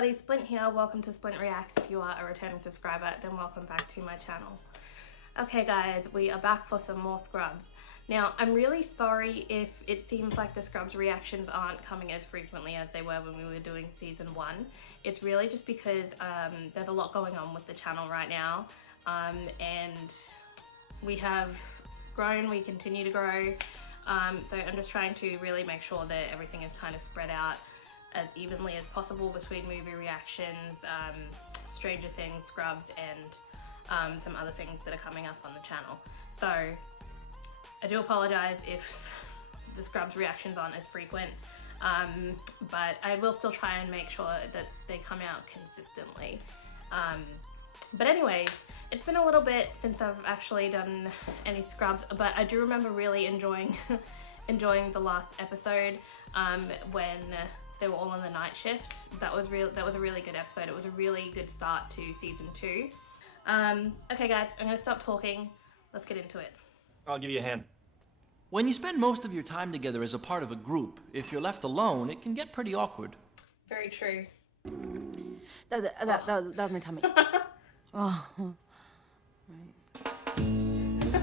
everybody, Splint here. Welcome to Splint Reacts. If you are a returning subscriber, then welcome back to my channel. Okay guys, we are back for some more Scrubs. Now, I'm really sorry if it seems like the Scrubs reactions aren't coming as frequently as they were when we were doing season 1. It's really just because there's a lot going on with the channel right now, and we have grown, we continue to grow, so I'm just trying to really make sure that everything is kind of spread out as evenly as possible between movie reactions, Stranger Things, Scrubs, and some other things that are coming up on the channel. So I do apologize if the Scrubs reactions aren't as frequent, but I will still try and make sure that they come out consistently. But anyways, it's been a little bit since I've actually done any Scrubs, but I do remember really enjoying enjoying the last episode when they were all on the night shift. That was a really good episode. It was a really good start to season 2. Okay guys, I'm gonna stop talking. Let's get into it. I'll give you a hand. When you spend most of your time together as a part of a group, if you're left alone, it can get pretty awkward. Very true. That was my tummy. Oh.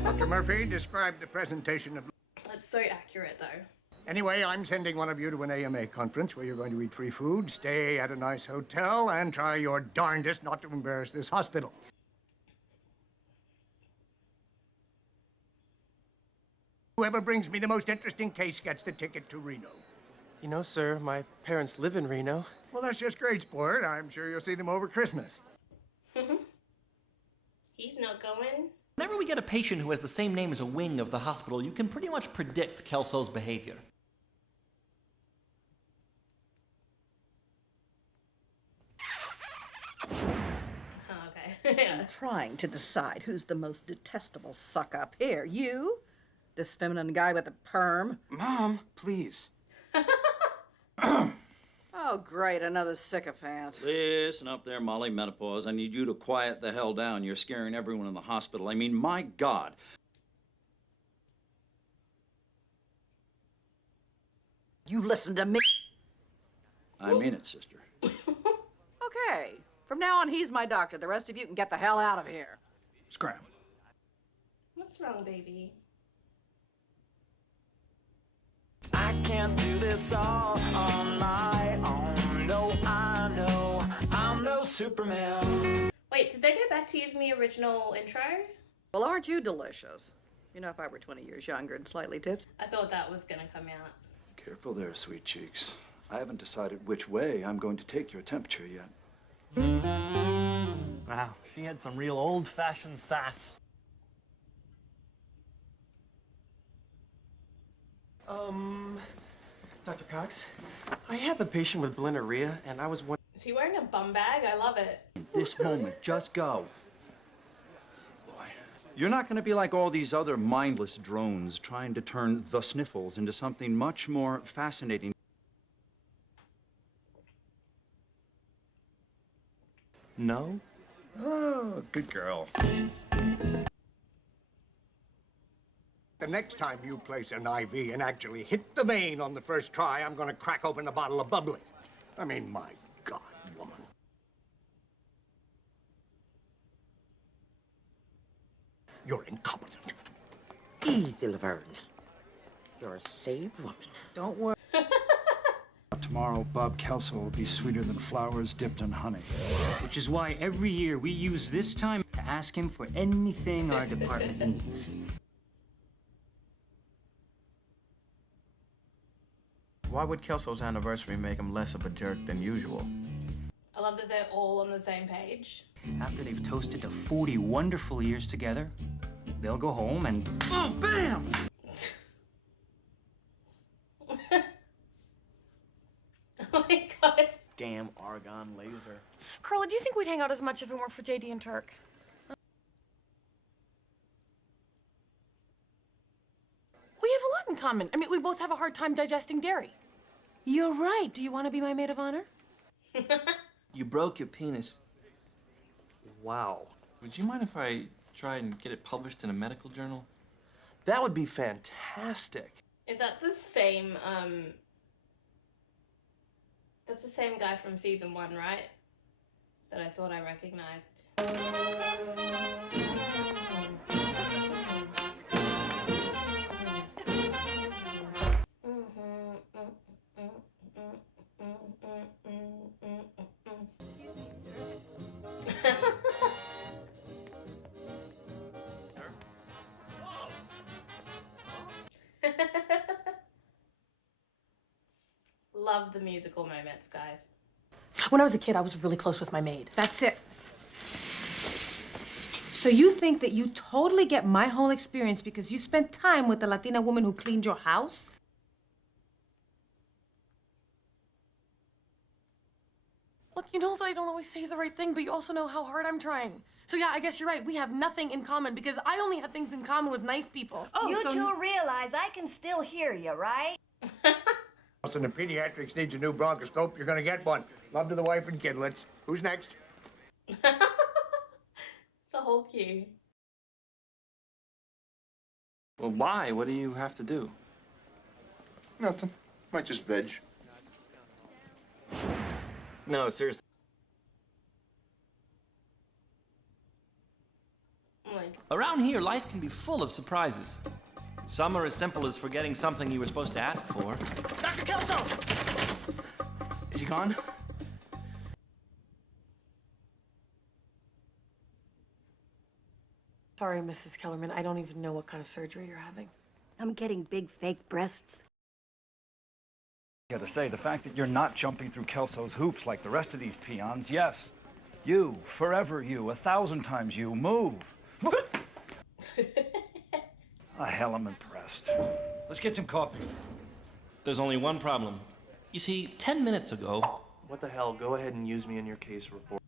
Dr. Murphy, describe the presentation of... That's so accurate though. Anyway, I'm sending one of you to an AMA conference where you're going to eat free food, stay at a nice hotel, and try your darndest not to embarrass this hospital. Whoever brings me the most interesting case gets the ticket to Reno. You know, sir, my parents live in Reno. Well, that's just great, sport. I'm sure you'll see them over Christmas. He's not going. Whenever we get a patient who has the same name as a wing of the hospital, you can pretty much predict Kelso's behavior. Oh, okay. Yeah. I'm trying to decide who's the most detestable suck-up here. You? This feminine guy with a perm? Mom, please. Oh, great, another sycophant. Listen up there, Molly. Menopause. I need you to quiet the hell down. You're scaring everyone in the hospital. I mean, my God. You listen to me. I mean it, sister. Okay, from now on, he's my doctor. The rest of you can get the hell out of here. Scram. What's wrong, baby? I can't do this all on my own. No, I know I'm no Superman. Wait, did they go back to using the original intro? Well, aren't you delicious? You know, if I were 20 years younger and slightly tipsy. I thought that was gonna come out. Careful there, sweet cheeks. I haven't decided which way I'm going to take your temperature yet. Wow, she had some real old-fashioned sass. Dr. Cox, I have a patient with blinarrhea, and I was wondering... Is he wearing a bum bag? I love it. This moment, just go. Boy, you're not going to be like all these other mindless drones trying to turn the sniffles into something much more fascinating. No? Oh, good girl. The next time you place an IV and actually hit the vein on the first try, I'm going to crack open a bottle of bubbly. I mean, my God, woman. You're incompetent. Easy, Laverne. You're a saved woman. Don't worry. Tomorrow, Bob Kelso will be sweeter than flowers dipped in honey. Which is why every year we use this time to ask him for anything our department needs. Why would Kelso's anniversary make him less of a jerk than usual? I love that they're all on the same page. After they've toasted to 40 wonderful years together, they'll go home and... Oh, bam! Oh my God. Damn argon laser. Carla, do you think we'd hang out as much if it weren't for JD and Turk? We have a lot in common. I mean, we both have a hard time digesting dairy. You're right. Do you want to be my maid of honor? You broke your penis. Wow. Would you mind if I try and get it published in a medical journal? That would be fantastic. Is that the same That's the same guy from season 1, right? That I thought I recognized. Love the musical moments, guys. When I was a kid, I was really close with my maid. That's it. So you think that you totally get my whole experience because you spent time with the Latina woman who cleaned your house? Look, you know that I don't always say the right thing, but you also know how hard I'm trying. So yeah, I guess you're right. We have nothing in common because I only have things in common with nice people. Oh, you two realize I can still hear you, right? And the pediatrics needs a new bronchoscope. You're gonna get one. Love to the wife and kidlets. Who's next? It's a whole queue. Well, why? What do you have to do? Nothing. Might just veg. No, seriously. Around here, life can be full of surprises. Some are as simple as forgetting something you were supposed to ask for. Dr. Kelso! Is he gone? Sorry, Mrs. Kellerman. I don't even know what kind of surgery you're having. I'm getting big fake breasts. Gotta say, the fact that you're not jumping through Kelso's hoops like the rest of these peons, yes. You, forever you, 1,000 times you, move. Hell, I'm impressed. Let's get some coffee. There's only one problem. You see, 10 minutes ago... What the hell? Go ahead and use me in your case report.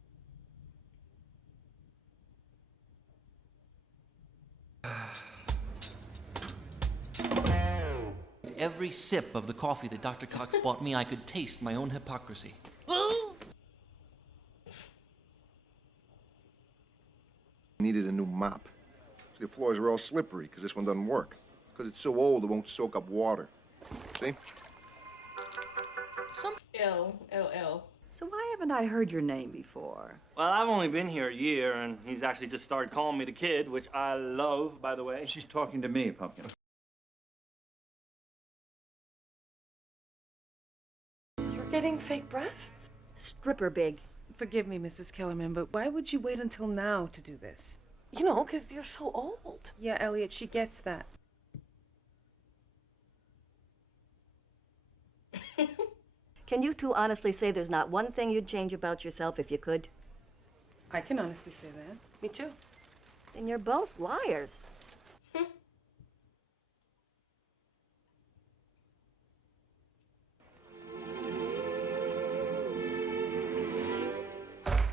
Every sip of the coffee that Dr. Cox bought me, I could taste my own hypocrisy. Needed a new mop. The floors are all slippery because this one doesn't work. Because it's so old, it won't soak up water. See? Ew, ew, ew. So why haven't I heard your name before? Well, I've only been here a year, and he's actually just started calling me the kid, which I love, by the way. She's talking to me, Pumpkin. You're getting fake breasts? Stripper big. Forgive me, Mrs. Kellerman, but why would you wait until now to do this? You know, because you're so old. Yeah, Elliot, she gets that. Can you two honestly say there's not one thing you'd change about yourself if you could? I can honestly say that. Me too. Then you're both liars.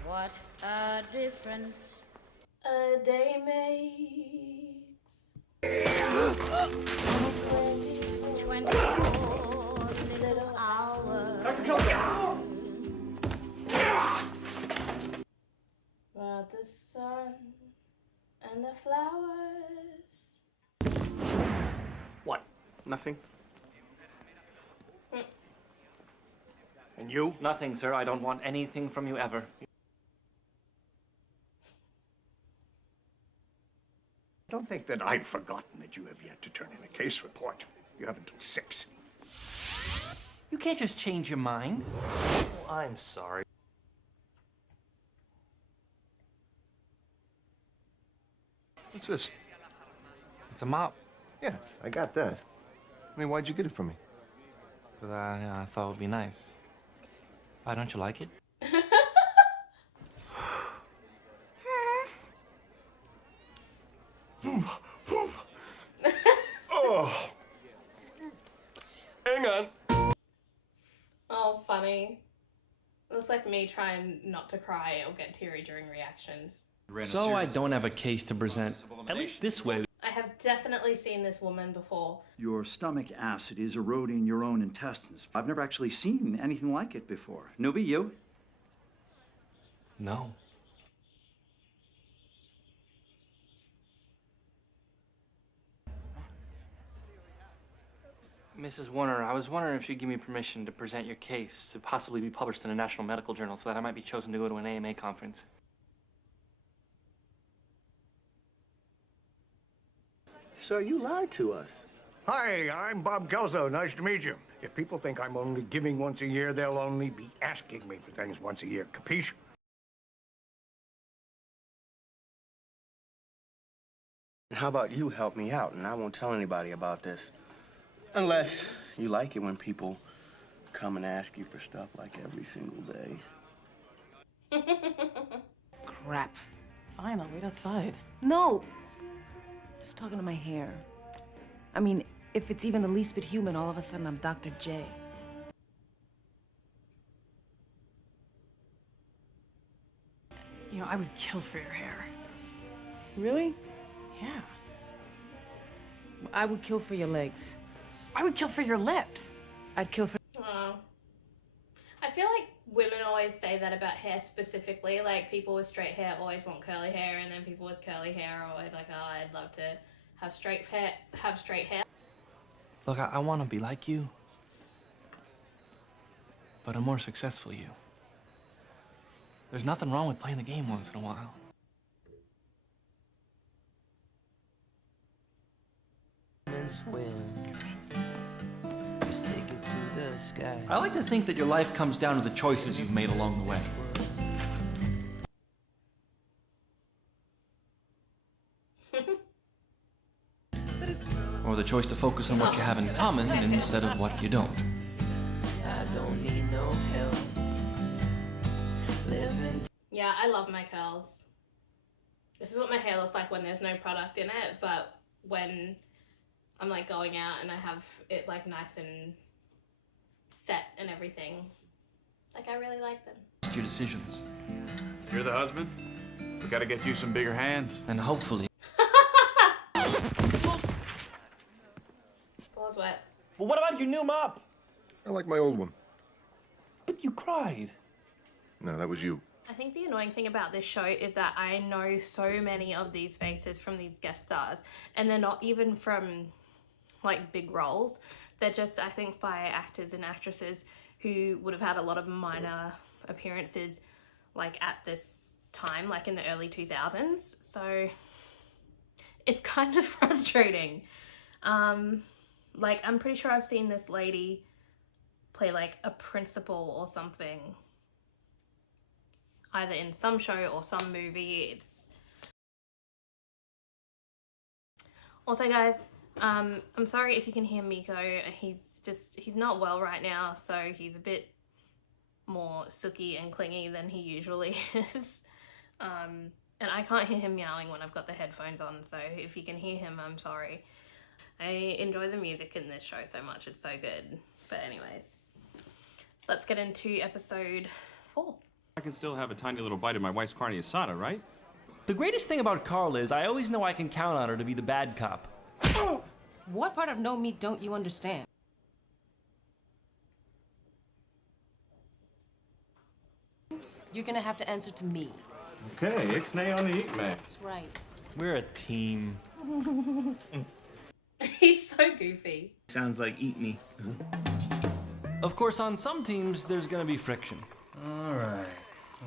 What a difference a day makes. 24 little hours. Dr. Kelso! About the sun and the flowers. What? Nothing. And you? Nothing, sir. I don't want anything from you ever. Don't think that I've forgotten that you have yet to turn in a case report. You have until 6. You can't just change your mind. Oh, I'm sorry. What's this? It's a mop. Yeah, I got that. I mean, why'd you get it from me? Because I thought it would be nice. Why don't you like it? Oh. Hang on. Oh, funny. Looks like me trying not to cry or get teary during reactions. So I don't have a case to present. At least this way. I have definitely seen this woman before. Your stomach acid is eroding your own intestines. I've never actually seen anything like it before. Newbie, you? No. Mrs. Warner, I was wondering if you'd give me permission to present your case to possibly be published in a national medical journal so that I might be chosen to go to an AMA conference. So you lied to us. Hi, I'm Bob Kelso. Nice to meet you. If people think I'm only giving once a year, they'll only be asking me for things once a year. Capiche? How about you help me out, and I won't tell anybody about this. Unless you like it when people come and ask you for stuff like every single day. Crap. Fine, I'll wait outside. No. Just talking to my hair. I mean, if it's even the least bit human, all of a sudden I'm Dr. J. You know, I would kill for your hair. Really? Yeah. I would kill for your legs. I would kill for your lips. I'd kill for... Oh. I feel like women always say that about hair specifically. Like, people with straight hair always want curly hair, and then people with curly hair are always like, oh, I'd love to have straight hair. Look, I want to be like you, but a more successful you. There's nothing wrong with playing the game once in a while. Just take it to the sky. I like to think that your life comes down to the choices you've made along the way. Or the choice to focus on what you have in common instead of what you don't. I don't need no help. Living. Yeah, I love my curls. This is what my hair looks like when there's no product in it, but when I'm like going out and I have it like nice and set and everything, like I really like them. It's your decisions. You're the husband? We gotta get you some bigger hands. And hopefully... Floor's wet. Well, what about your new mop? I like my old one. But you cried. No, that was you. I think the annoying thing about this show is that I know so many of these faces from these guest stars, and they're not even from like big roles. They're just, I think, by actors and actresses who would have had a lot of minor appearances like at this time, like in the early 2000s. So it's kind of frustrating. Like, I'm pretty sure I've seen this lady play like a principal or something, either in some show or some movie. It's also, guys, I'm sorry if you can hear Meiko. He's not well right now, so he's a bit more sooky and clingy than he usually is. And I can't hear him meowing when I've got the headphones on, so if you can hear him, I'm sorry. I enjoy the music in this show so much, it's so good. But anyways, let's get into episode 4. I can still have a tiny little bite of my wife's carne asada, right? The greatest thing about Carl is I always know I can count on her to be the bad cop. What part of no meat don't you understand? You're gonna have to answer to me. Okay, ixnay on the eat man. That's right. We're a team. He's so goofy. Sounds like eat me. Of course, on some teams, there's gonna be friction. All right,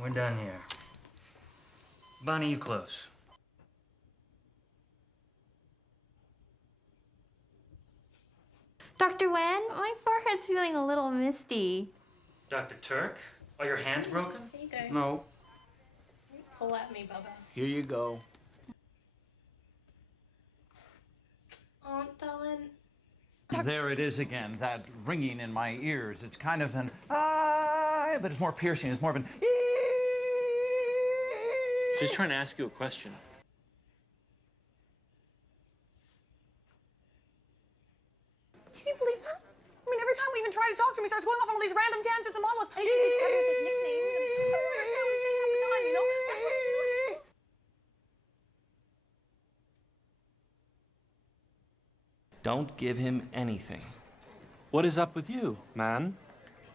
we're done here. Bonnie, you close. Dr. Wen, my forehead's feeling a little misty. Dr. Turk, are your hands broken? There you go. No. Pull at me, Bubba. Here you go. Oh, darling. There it is again, that ringing in my ears. It's kind of an but it's more piercing. It's more of an Just trying to ask you a question. Can you believe that? I mean, every time we even try to talk to him, he starts going off on all these random tangents and monologues. And he thinks he's clever with his nicknames. And I don't understand what he's saying half the time, you know? That's what he's doing. Don't give him anything. What is up with you, man?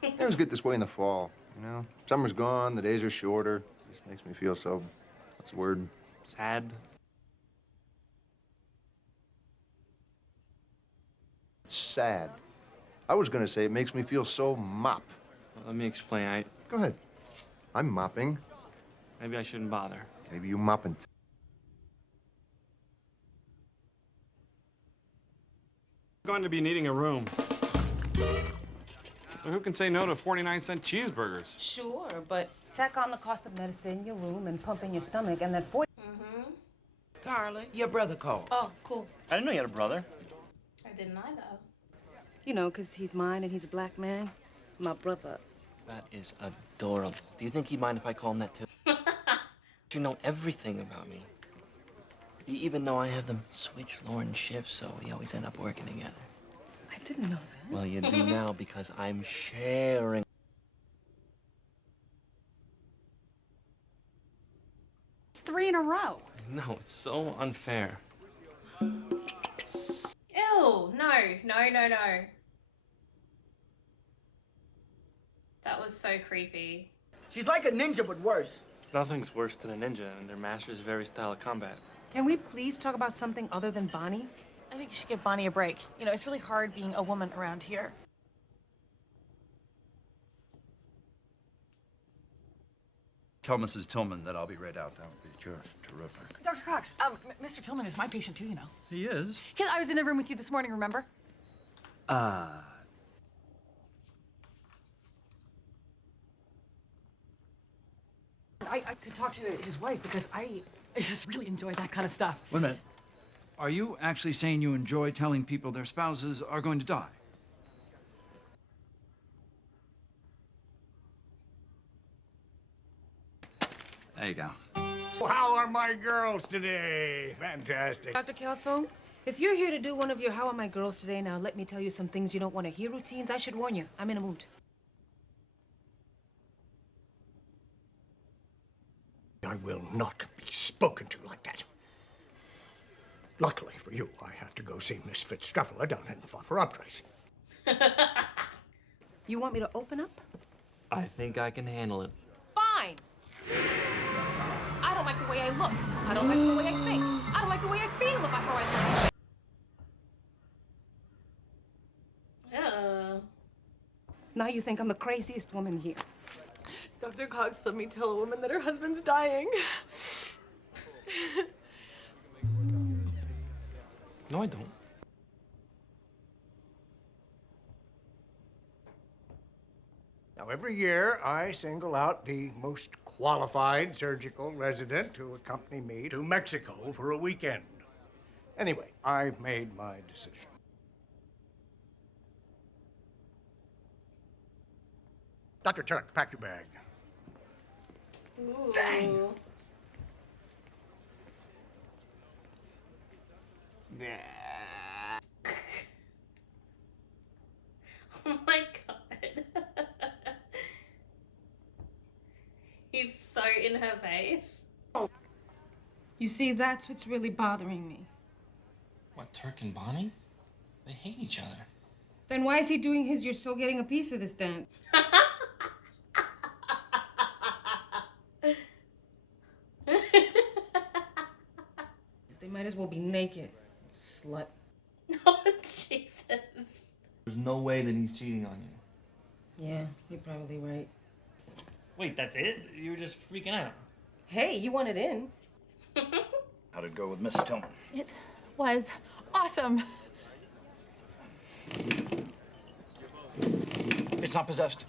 I always get this way in the fall, you know? Summer's gone, the days are shorter. This makes me feel so, what's the word? Sad. Sad. I was gonna say it makes me feel so mop. Well, let me explain. Go ahead. I'm mopping. Maybe I shouldn't bother. Maybe you mopping. Going to be needing a room. So who can say no to 49-cent cheeseburgers? Sure, but tack on the cost of medicine, your room, and pumping your stomach, and that 40. Carly, your brother called. Oh, cool. I didn't know you had a brother. I didn't either. You know, 'cause he's mine and he's a black man. My brother. That is adorable. Do you think he'd mind if I call him that too? You know everything about me. You even know I have them switch Lauren shifts, so we always end up working together. I didn't know that. Well, you do now because I'm sharing. It's 3 in a row. No, it's so unfair. Ew, no. That was so creepy. She's like a ninja, but worse. Nothing's worse than a ninja, and they're masters of every style of combat. Can we please talk about something other than Bonnie? I think you should give Bonnie a break. You know, it's really hard being a woman around here. Tell Mrs. Tillman that I'll be right out. That would be just terrific. Dr. Cox, Mr. Tillman is my patient too, you know. He is? Because I was in the room with you this morning, remember? I could talk to his wife because I just really enjoy that kind of stuff. Wait a minute. Are you actually saying you enjoy telling people their spouses are going to die? There you go. How are my girls today? Fantastic. Dr. Kelso, if you're here to do one of your How Are My Girls Today, now let me tell you some things you don't want to hear routines. I should warn you, I'm in a mood. I will not be spoken to like that. Luckily for you, I have to go see Miss Fitzgerald down in for uprising. You want me to open up? I think I can handle it. Fine. I don't like the way I look. I don't like the way I think. I don't like the way I feel about how I look. Now you think I'm the craziest woman here. Dr. Cox, let me tell a woman that her husband's dying. No, I don't. Now, every year, I single out the most qualified surgical resident to accompany me to Mexico for a weekend. Anyway, I've made my decision. Dr. Turk, pack your bag. Ooh. Dang. Oh my god. He's so in her face. You see, that's what's really bothering me. What, Turk and Bonnie? They hate each other. Then why is he doing his "you're so getting a piece of this" dance? They might as well be naked, slut. Oh, Jesus. There's no way that he's cheating on you. Yeah, you're probably right. Wait, that's it? You were just freaking out. Hey, you wanted in. How'd it go with Miss Tillman? It was awesome. It's not possessed.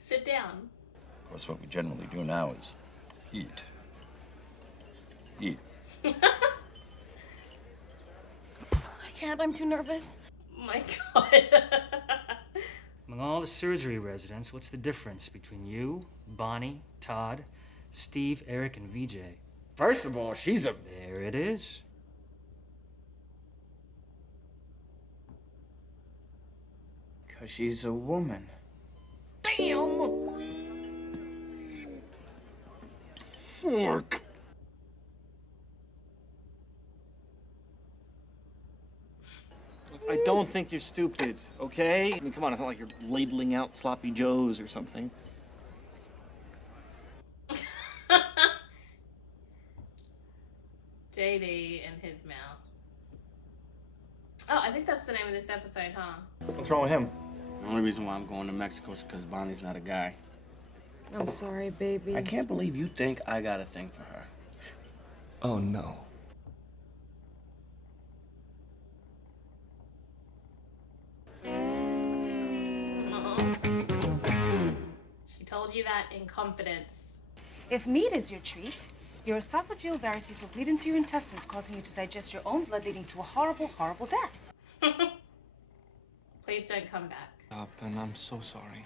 Sit down. Of course, what we generally do now is eat. Eat. I can't, I'm too nervous. My god. Among all the surgery residents, what's the difference between you, Bonnie, Todd, Steve, Eric, and VJ? First of all, she's a... There it is. Because she's a woman. Damn! Fork. I don't think you're stupid, okay? I mean, come on, it's not like you're ladling out sloppy joes or something. JD and his mouth. Oh, I think that's the name of this episode, huh? What's wrong with him? The only reason why I'm going to Mexico is because Bonnie's not a guy. I'm sorry, baby. I can't believe you think I got a thing for her. Oh, no. She told you that in confidence. If meat is your treat, your esophageal varices will bleed into your intestines, causing you to digest your own blood, leading to a horrible, horrible death. Please don't come back. Stop, and I'm so sorry.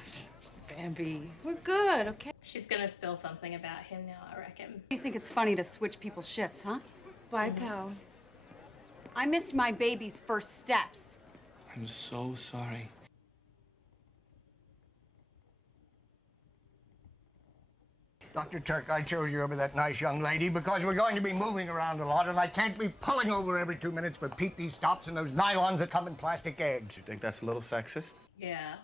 Bambi, we're good, okay? She's gonna spill something about him now, I reckon. You think it's funny to switch people's shifts, huh? Bye, pal. I missed my baby's first steps. I'm so sorry. Dr. Turk, I chose you over that nice young lady because we're going to be moving around a lot, and I can't be pulling over every 2 minutes for pee-pee stops and those nylons that come in plastic eggs. You think that's a little sexist? Yeah.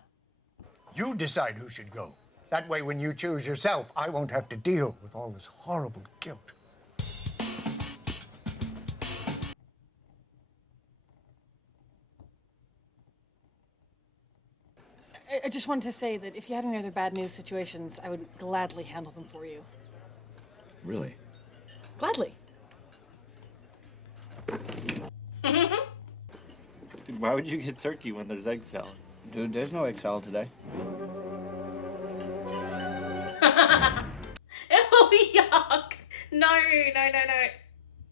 You decide who should go. That way, when you choose yourself, I won't have to deal with all this horrible guilt. I just wanted to say that if you had any other bad news situations, I would gladly handle them for you. Really? Gladly. Dude, why would you get turkey when there's egg salad? Dude, there's no egg salad today. Ew, yuck! No.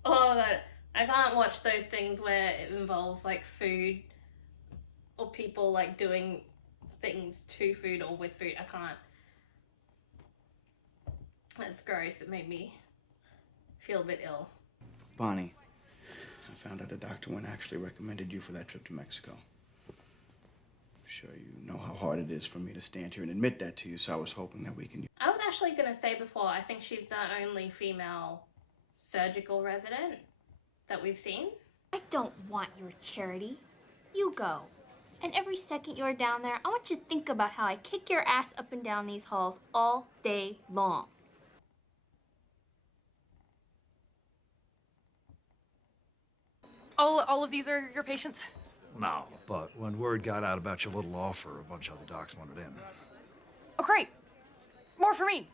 Oh, God. I can't watch those things where it involves, like, food or people, like, doing things to food or with food. I can't. That's gross. It made me feel a bit ill. Bonnie, I found out the doctor one actually recommended you for that trip to Mexico. I'm sure you know how hard it is for me to stand here and admit that to you, so I was hoping that we can... I was actually going to say before, I think she's the only female surgical resident that we've seen. I don't want your charity. You go. And every second you're down there, I want you to think about how I kick your ass up and down these halls all day long. All of these are your patients? No, but when word got out about your little offer, a bunch of other docs wanted in. Oh, great. More for me.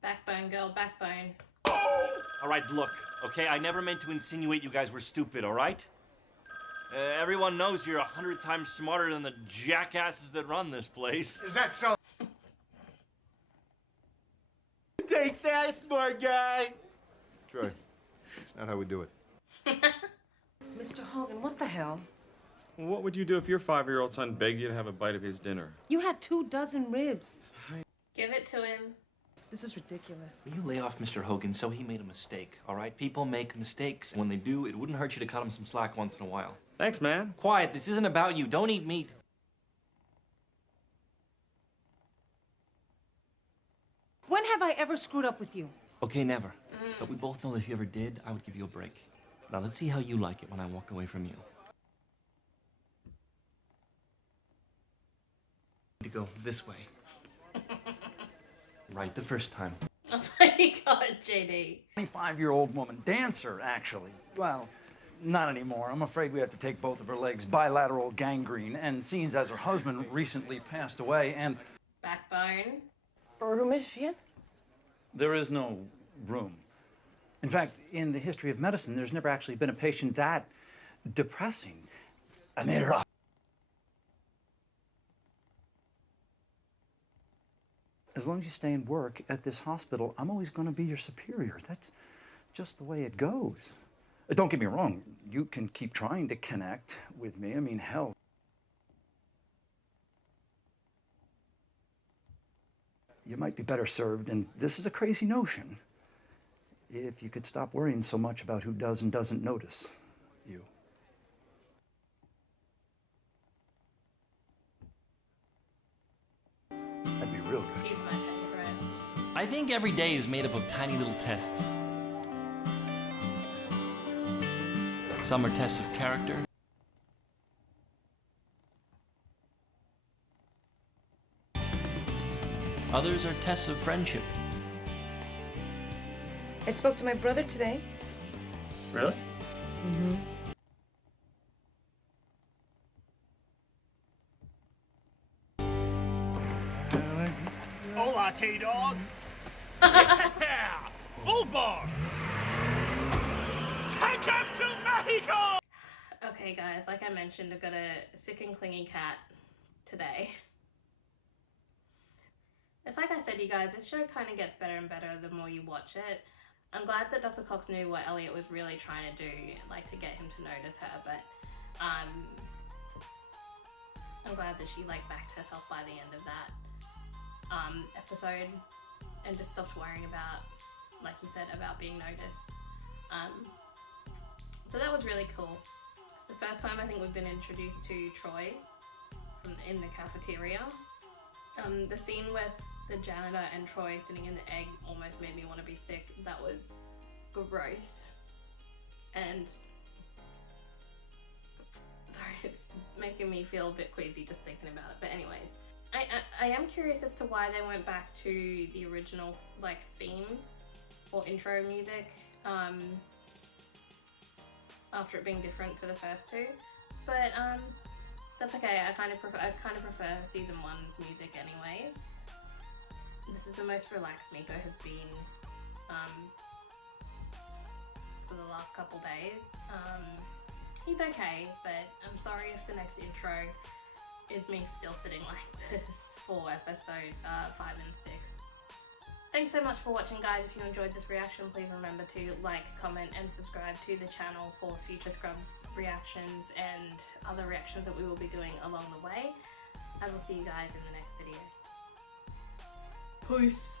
Backbone, girl, backbone. All right, look, okay? I never meant to insinuate you guys were stupid, all right? Everyone knows you're 100 times smarter than the jackasses that run this place. Is that so? Take that, smart guy! Troy, that's not how we do it. Mr. Hogan, what the hell? What would you do if your 5-year-old son begged you to have a bite of his dinner? You had 24 ribs. Give it to him. This is ridiculous. Will you lay off Mr. Hogan so he made a mistake, all right? People make mistakes. When they do, it wouldn't hurt you to cut him some slack once in a while. Thanks, man. Quiet, this isn't about you. Don't eat meat. When have I ever screwed up with you? Okay, never. But we both know that if you ever did, I would give you a break. Now, let's see how you like it when I walk away from you. To go this way. Right the first time. Oh my God, JD. 25-year-old woman, dancer, actually. Well, not anymore. I'm afraid we have to take both of her legs, bilateral gangrene, and seeing as her husband recently passed away, and... Backbone. Room is she in? There is no room. In fact, in the history of medicine, there's never actually been a patient that depressing. I made her up. As long as you stay and work at this hospital, I'm always going to be your superior. That's just the way it goes. Don't get me wrong. You can keep trying to connect with me. I mean, hell. You might be better served, and this is a crazy notion, if you could stop worrying so much about who does and doesn't notice you. That'd be real good. He's my favorite. I think every day is made up of tiny little tests. Some are tests of character. Others are tests of friendship. I spoke to my brother today. Really? Mm-hmm. Hola, K-Dog. Yeah! Full bar! Take us to Mexico! Okay guys, like I mentioned, I've got a sick and clingy cat today. It's like I said, you guys, this show kind of gets better and better the more you watch it. I'm glad that Dr. Cox knew what Elliot was really trying to do, like to get him to notice her, but I'm glad that she like backed herself by the end of that episode and just stopped worrying about, like he said, about being noticed. So that was really cool. It's the first time I think we've been introduced to Troy in the cafeteria. The scene with the janitor and Troy sitting in the egg almost made me want to be sick. That was gross. And sorry, it's making me feel a bit queasy just thinking about it. But anyways, I am curious as to why they went back to the original like theme or intro music after it being different for the first two. But that's okay. I kind of prefer season 1's music anyways. This is the most relaxed Meiko has been for the last couple days. He's okay, but I'm sorry if the next intro is me still sitting like this for episodes 5 and 6. Thanks so much for watching, guys. If you enjoyed this reaction, please remember to like, comment, and subscribe to the channel for future Scrubs reactions and other reactions that we will be doing along the way. I will see you guys in the next video. Peace.